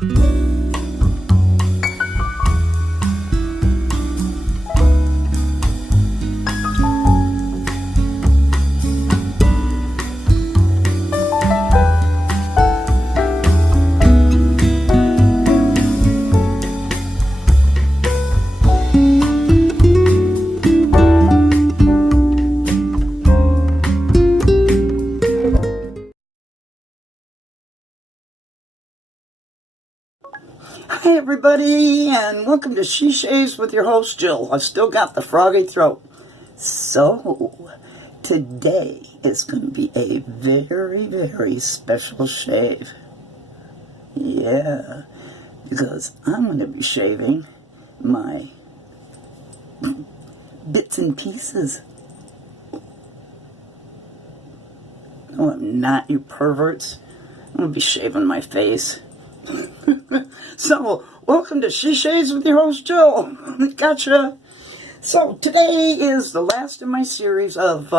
Hi everybody, and welcome to She Shaves with your host Jill. I've still got the froggy throat. So, today is going to be a very, very special shave. Yeah, because I'm going to be shaving my bits and pieces. No, I'm not, you perverts. I'm going to be shaving my face. So, welcome to She Shaves with your host, Jill. Gotcha. So, today is the last in my series of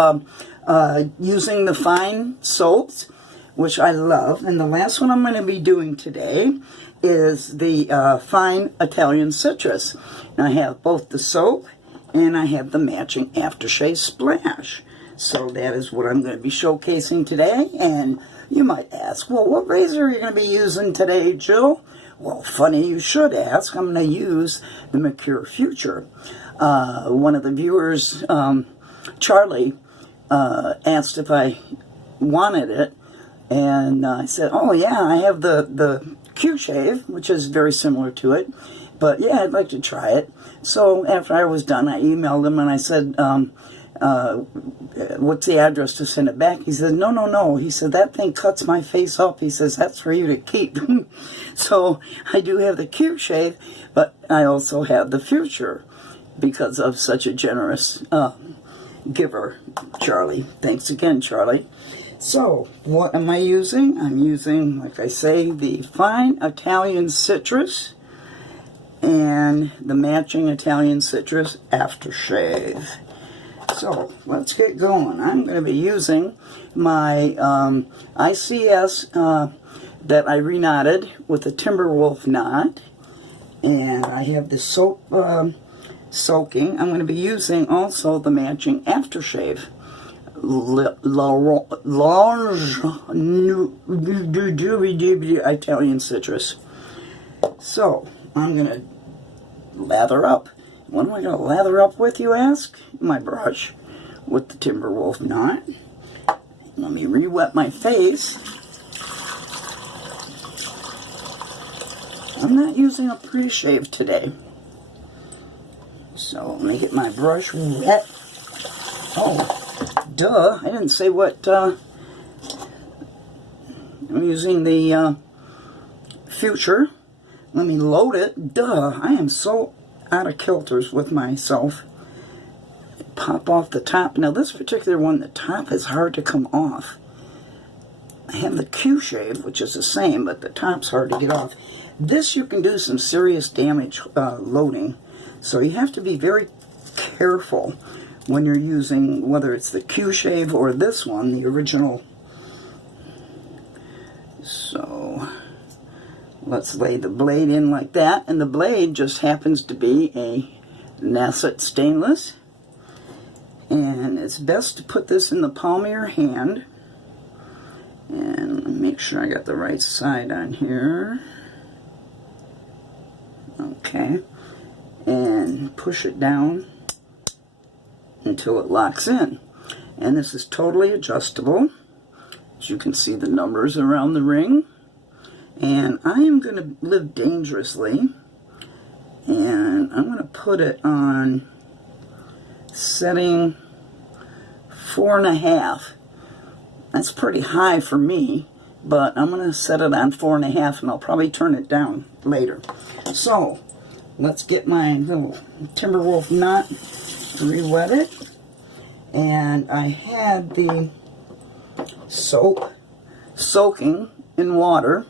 using the fine soaps, which I love. And the last one I'm going to be doing today is the Fine Italian Citrus. And I have both the soap and I have the matching aftershave splash. So, that is what I'm going to be showcasing today. And you might ask, well, what razor are you going to be using today, Jill? Well, funny you should ask. I'm going to use the Merkur Futur. One of the viewers, Charlie, asked if I wanted it, and I said, oh yeah, I have the Q-Shave, which is very similar to it, but yeah, I'd like to try it. So after I was done, I emailed him and I said, what's the address to send it back? He said, no. He said, that thing cuts my face up. He says, that's for you to keep. So I do have the Q-Shave, but I also have the Future because of such a generous giver, Charlie. Thanks again, Charlie. So what am I using? I'm using, like I say, the Fine Italian Citrus and the matching Italian Citrus Aftershave. So, let's get going. I'm going to be using my ICS that I reknotted with a Timberwolf knot. And I have the soap soaking. I'm going to be using also the matching aftershave. L'Orange Noir Italian Citrus. So, I'm going to lather up. What am I going to lather up with, you ask? My brush with the Timberwolf knot. Let me re-wet my face. I'm not using a pre-shave today. So let me get my brush wet. Oh, duh. I didn't say what. I'm using the Future. Let me load it. Duh. I am so out of kilters with myself. Pop off the top. Now this particular one, the top is hard to come off. I have the Q-Shave, which is the same, but the top's hard to get off. This you can do some serious damage loading, so you have to be very careful when you're using, whether it's the Q-Shave or this one, the original. So let's lay the blade in like that, and the blade just happens to be a Nacet stainless, and it's best to put this in the palm of your hand, and make sure I got the right side on here. Okay, and push it down until it locks in, and this is totally adjustable. As you can see, the numbers around the ring. And I am going to live dangerously, and I'm going to put it on setting 4.5. That's pretty high for me, but I'm going to set it on 4.5, and I'll probably turn it down later. So, let's get my little Timberwolf knot re-wet it. And I had the soap soaking in water,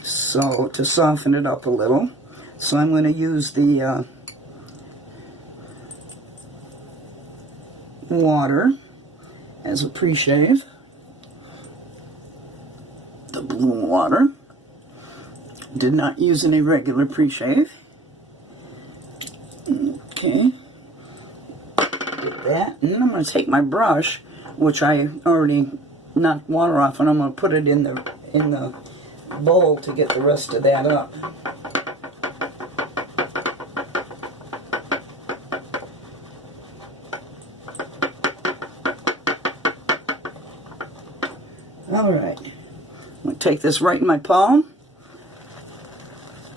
so to soften it up a little. So I'm going to use the water as a pre-shave, the blue water, Did not use any regular pre-shave. Okay. Did that. And then I'm going to take my brush, which I already knocked water off, and I'm going to put it in the bowl to get the rest of that up. Alright, I'm going to take this right in my palm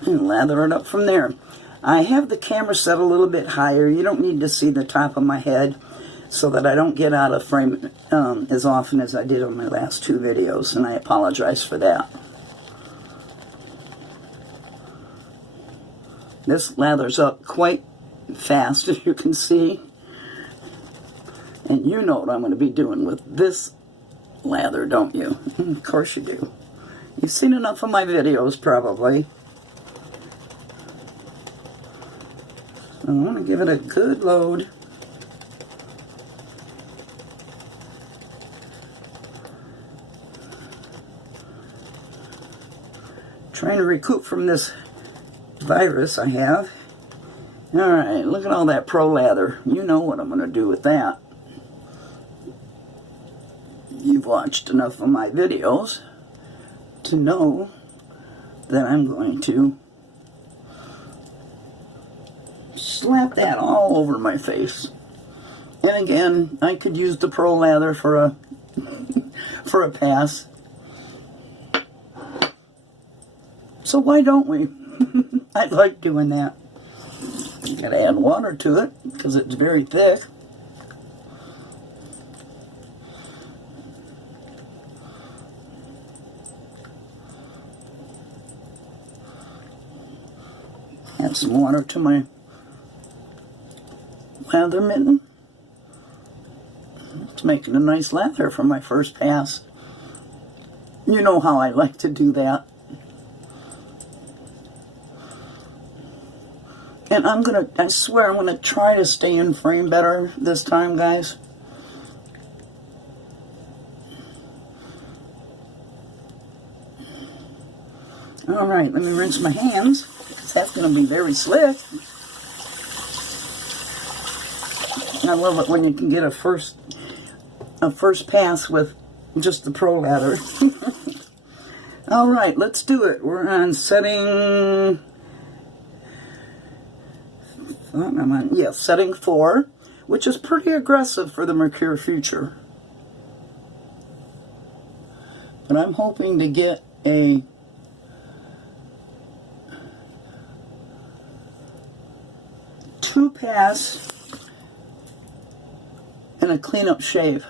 and lather it up from there. I have the camera set a little bit higher. You don't need to see the top of my head so that I don't get out of frame as often as I did on my last two videos, and I apologize for that. This lathers up quite fast, as you can see. And you know what I'm going to be doing with this lather, don't you? Of course you do. You've seen enough of my videos, probably. I want to give it a good load. Trying to recoup from this virus I have. Alright, look at all that pro lather. You know what I'm going to do with that. You've watched enough of my videos to know that I'm going to slap that all over my face. And again, I could use the pro lather for a for a pass. So why don't we? I like doing that. You gotta add water to it because it's very thick. Add some water to my lather mitten. It's making a nice lather for my first pass. You know how I like to do that. And I swear I'm gonna try to stay in frame better this time, guys. Alright, let me rinse my hands, because that's gonna be very slick. I love it when you can get a first pass with just the pro lather. Alright, let's do it. We're on setting... setting 4, which is pretty aggressive for the Merkur Futur. But I'm hoping to get a two-pass and a clean-up shave.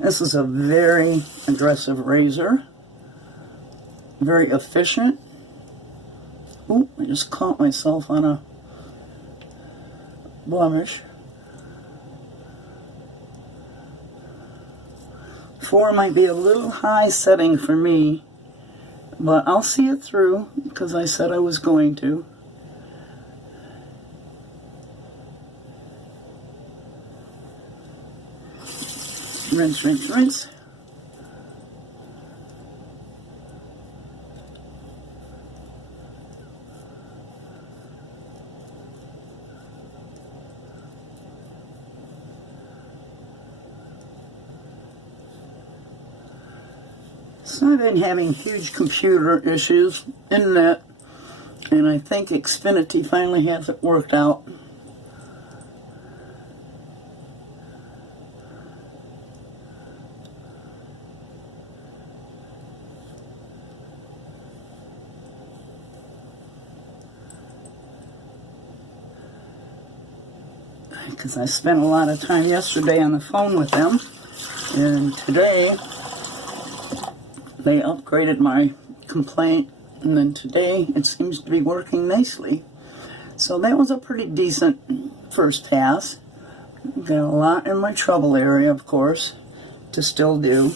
This is a very aggressive razor, very efficient. Ooh, I just caught myself on a blemish. 4 might be a little high setting for me, but I'll see it through because I said I was going to. Rinse, rinse, rinse. So I've been having huge computer issues, internet, and I think Xfinity finally has it worked out. Because I spent a lot of time yesterday on the phone with them, and today they upgraded my complaint, and then today it seems to be working nicely. So that was a pretty decent first pass. Got a lot in my trouble area, of course, to still do.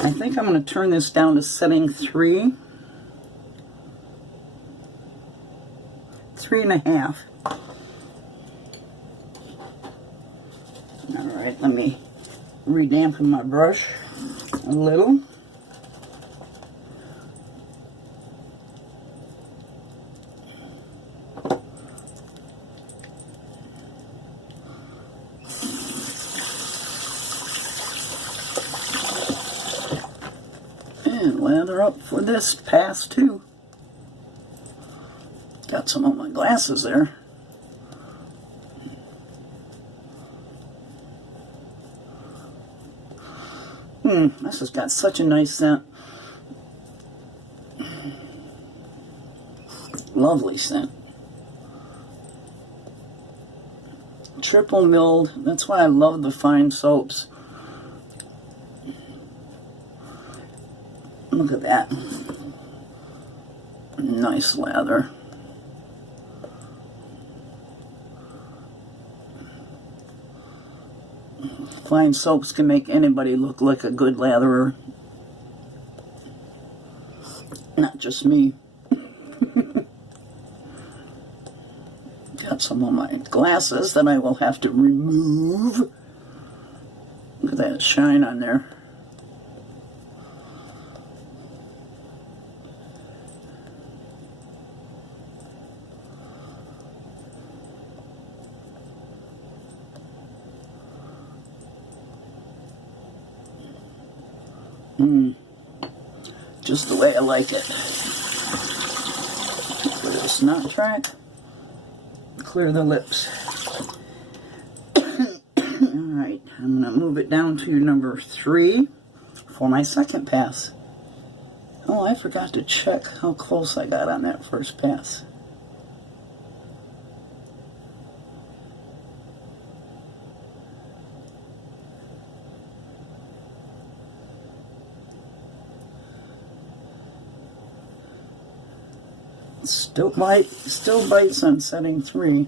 I think I'm going to turn this down to setting 3. 3.5. Alright, let me redampen my brush a little. And lather up for this pass too. Got some of my glasses there. This has got such a nice scent. Lovely scent. Triple milled. That's why I love the fine soaps. Look at that. Nice lather. Fine soaps can make anybody look like a good latherer. Not just me. Got some of my glasses that I will have to remove. Look at that shine on there. Just the way I like it. For this knot track, clear the lips. Alright, I'm going to move it down to number 3 for my second pass. Oh, I forgot to check how close I got on that first pass. Still bites on setting 3.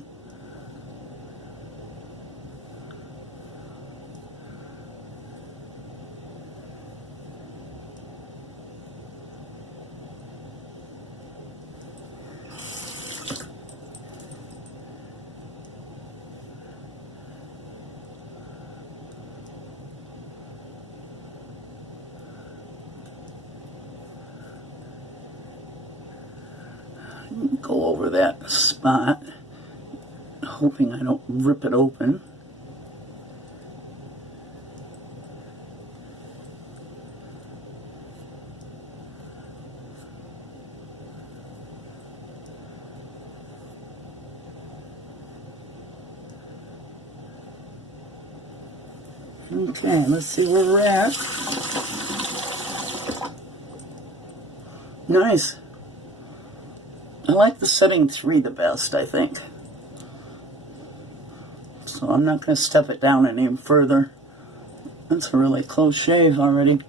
Go over that spot, hoping I don't rip it open. Okay, let's see where we're at. Nice. I like the setting 3 the best, I think. So I'm not going to step it down any further. That's a really close shave already.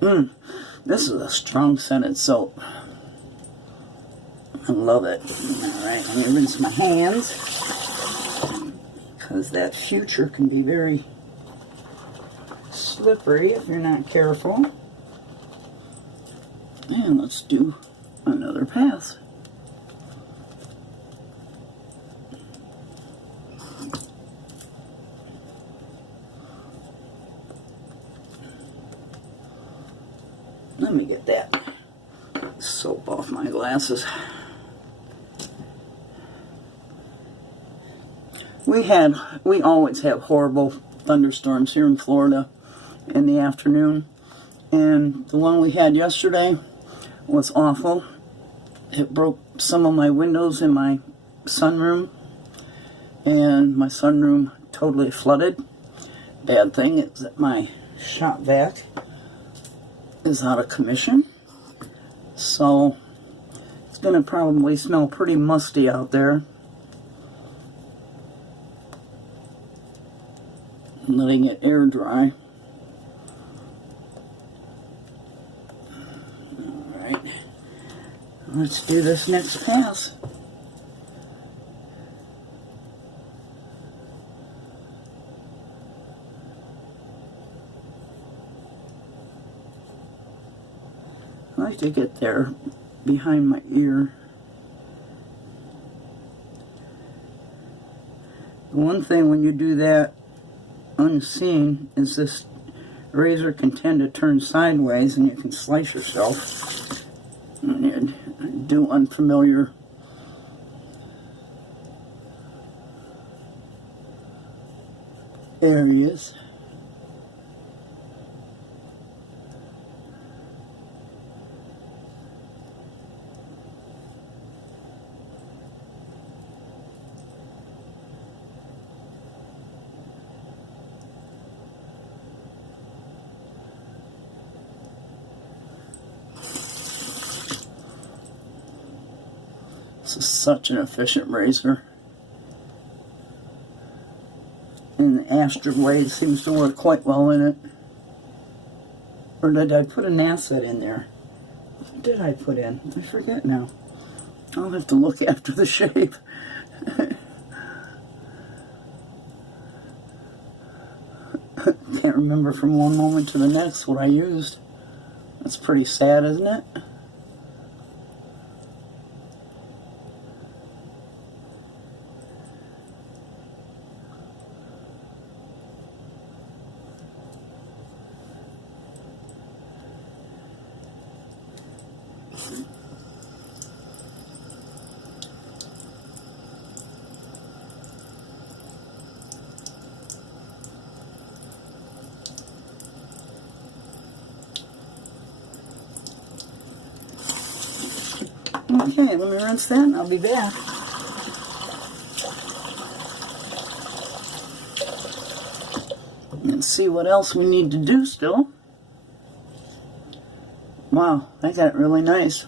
This is a strong scented soap. I love it. Alright, let me rinse my hands, because that Future can be very slippery if you're not careful. And let's do another pass. Let me get that soap off my glasses. We always have horrible thunderstorms here in Florida in the afternoon, and the one we had yesterday was awful. It broke some of my windows in my sunroom, and my sunroom totally flooded. Bad thing is that my shop vac is out of commission, so it's going to probably smell pretty musty out there. Letting it air dry. Alright, let's do this next pass. I like to get there behind my ear. One thing when you do that unseen is this razor can tend to turn sideways and you can slice yourself when you do unfamiliar areas. This is such an efficient razor. And the Aftershave seems to work quite well in it. Or did I put a Nacet in there? What did I put in? I forget now. I'll have to look after the shave. Can't remember from one moment to the next what I used. That's pretty sad, isn't it? Okay, let me rinse that and I'll be back. And see what else we need to do still. Wow, I got it really nice.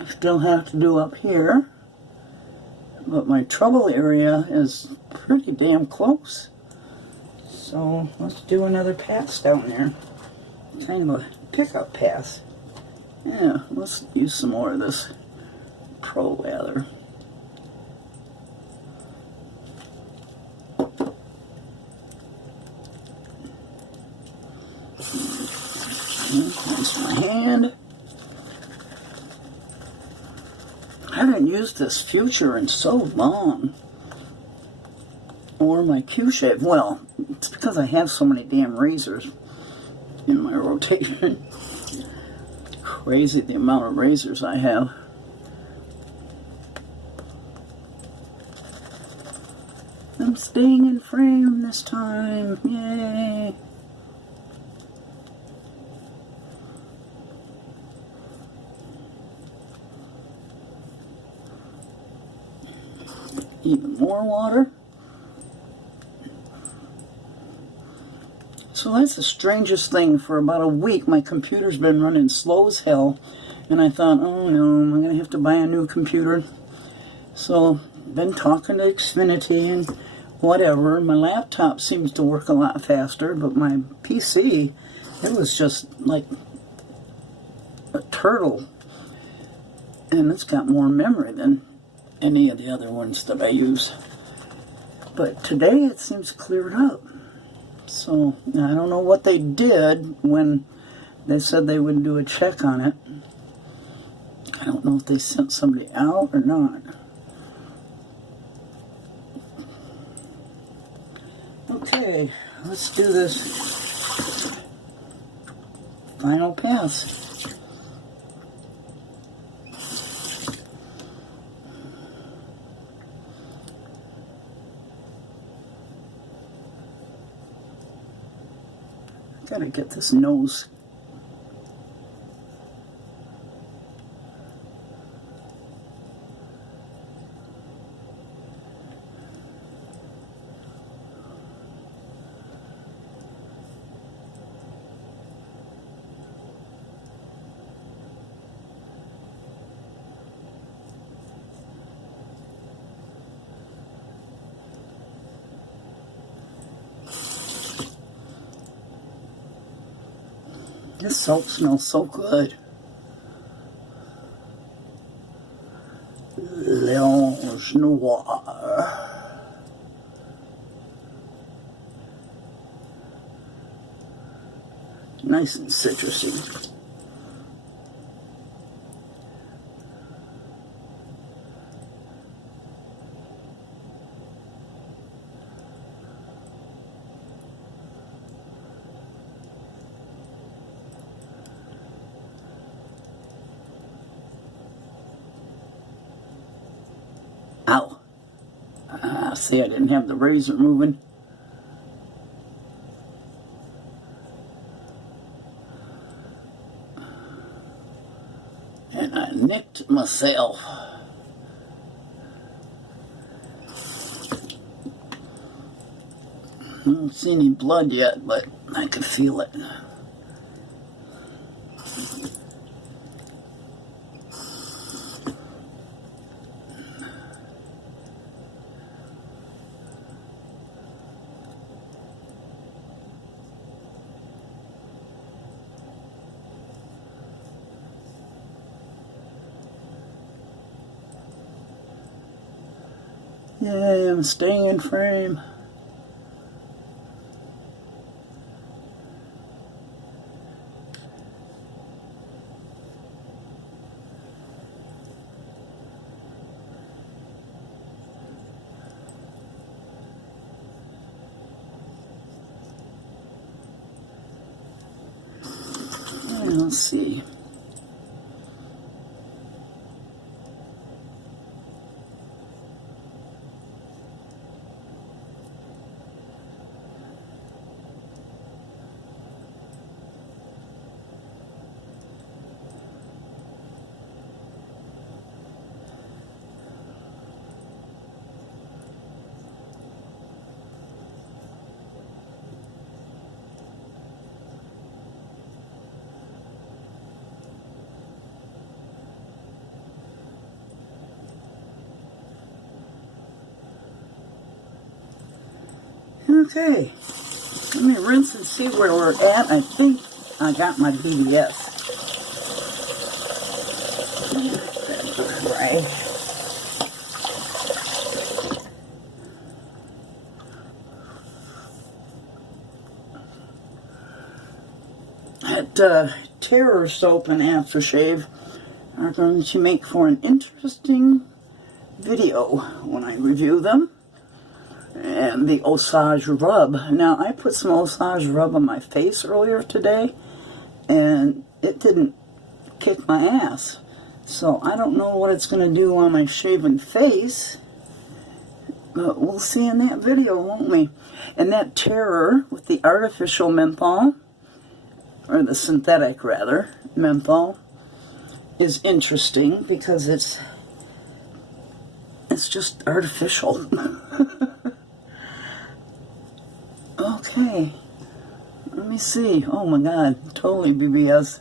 I still have to do up here, but my trouble area is pretty damn close. So let's do another pass down there. Kind of a pickup pass. Yeah, let's use some more of this Pro Lather. Rinse my hand. I haven't used this Future in so long. Or my Q-Shave. Well, it's because I have so many damn razors in my rotation. Crazy the amount of razors I have. I'm staying in frame this time. Yay! Even more water. So that's the strangest thing. For about a week, my computer's been running slow as hell. And I thought, oh no, I'm going to have to buy a new computer. So, been talking to Xfinity and whatever. My laptop seems to work a lot faster, but my PC, it was just like a turtle. And it's got more memory than any of the other ones that I use. But today it seems cleared up. So, I don't know what they did when they said they would do a check on it. I don't know if they sent somebody out or not. Okay, let's do this final pass. Gotta get this nose. This soap smells so good. L'Orange Noir. Nice and citrusy. See, I didn't have the razor moving. And I nicked myself. I don't see any blood yet, but I can feel it. Yeah, I'm staying in frame. Let's see. Okay, let me rinse and see where we're at. I think I got my BBS. Right. That Terror soap and aftershave are going to make for an interesting video when I review them. And the Osage rub. Now, I put some Osage rub on my face earlier today, and it didn't kick my ass. So I don't know what it's going to do on my shaven face, but we'll see in that video, won't we? And that Terror with the artificial menthol, or the synthetic rather, menthol, is interesting because it's just artificial. Okay, let me see. Oh my god, totally BBS.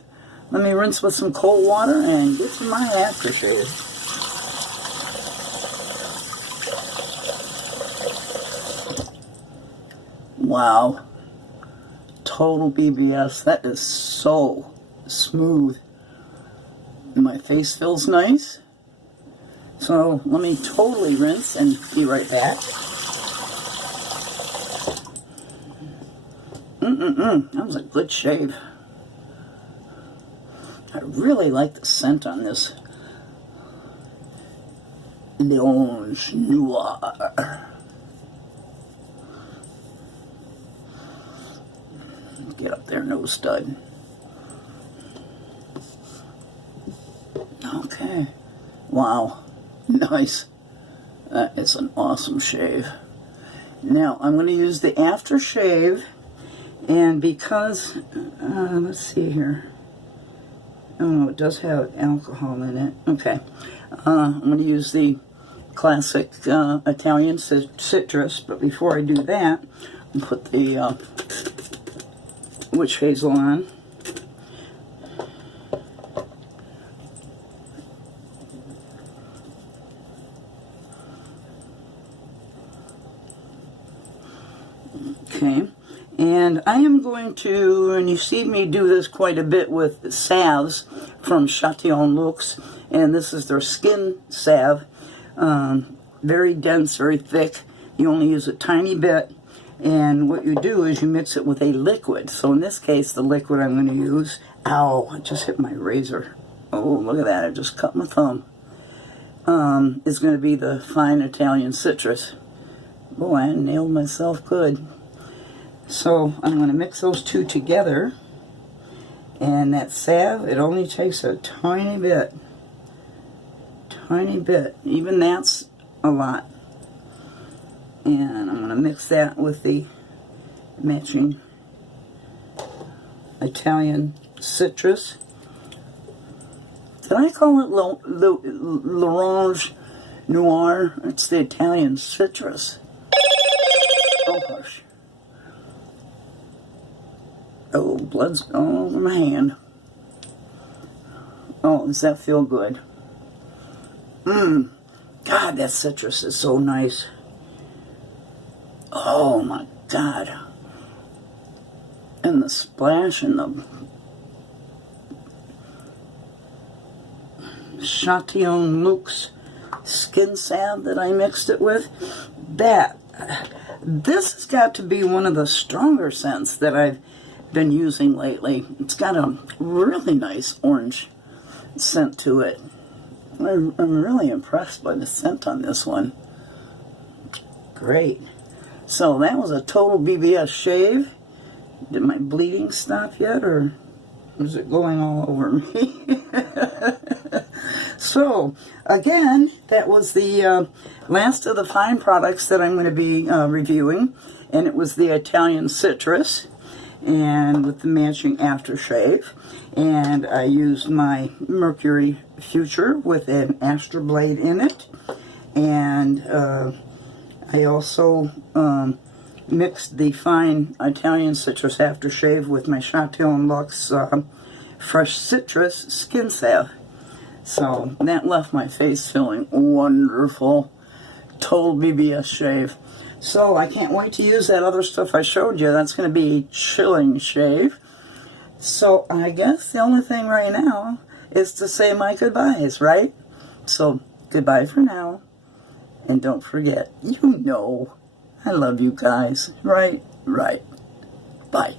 Let me rinse with some cold water and get to my aftershave. Wow, total BBS. That is so smooth. My face feels nice. So let me totally rinse and be right back. That was a good shave. I really like the scent on this L'Orange Noir. Get up there, nose stud. Okay. Wow. Nice. That is an awesome shave. Now, I'm going to use the aftershave. And because, let's see here. Oh, it does have alcohol in it. Okay. I'm going to use the classic Italian citrus. But before I do that, I'll put the witch hazel on. Okay. And I am going to, and you see me do this quite a bit with salves from Chatillon Luxe, and this is their skin salve. Very dense, very thick. You only use a tiny bit, and what you do is you mix it with a liquid. So in this case, the liquid I'm going to use, ow, I just hit my razor. Oh, look at that, I just cut my thumb. Is going to be the Fine Italian Citrus. Oh, I nailed myself good. So I'm going to mix those two together, and that salve, it only takes a tiny bit, even that's a lot. And I'm going to mix that with the matching Italian Citrus. Did I call it L'Orange Noir? It's the Italian Citrus. Oh, hush. Oh, blood's all over my hand. Oh, does that feel good? God, that citrus is so nice. Oh, my God. And the splash and the Chatillon Luxe skin salve that I mixed it with, this has got to be one of the stronger scents that I've been using lately. It's got a really nice orange scent to it. I'm really impressed by the scent on this one. Great. So that was a total BBS shave. Did my bleeding stop yet, or is it going all over me? So, again, that was the last of the Fine products that I'm going to be reviewing, and it was the Italian Citrus, and with the matching aftershave. And I used my Merkur Futur with an Astra blade in it, and I also mixed the Fine Italian Citrus Aftershave with my Chatillon Luxe Fresh Citrus Skin Salve. So that left my face feeling wonderful. Total BBS shave. So I can't wait to use that other stuff I showed you. That's going to be a chilling shave. So I guess the only thing right now is to say my goodbyes, right? So goodbye for now. And don't forget, you know, I love you guys. Right? Right. Bye.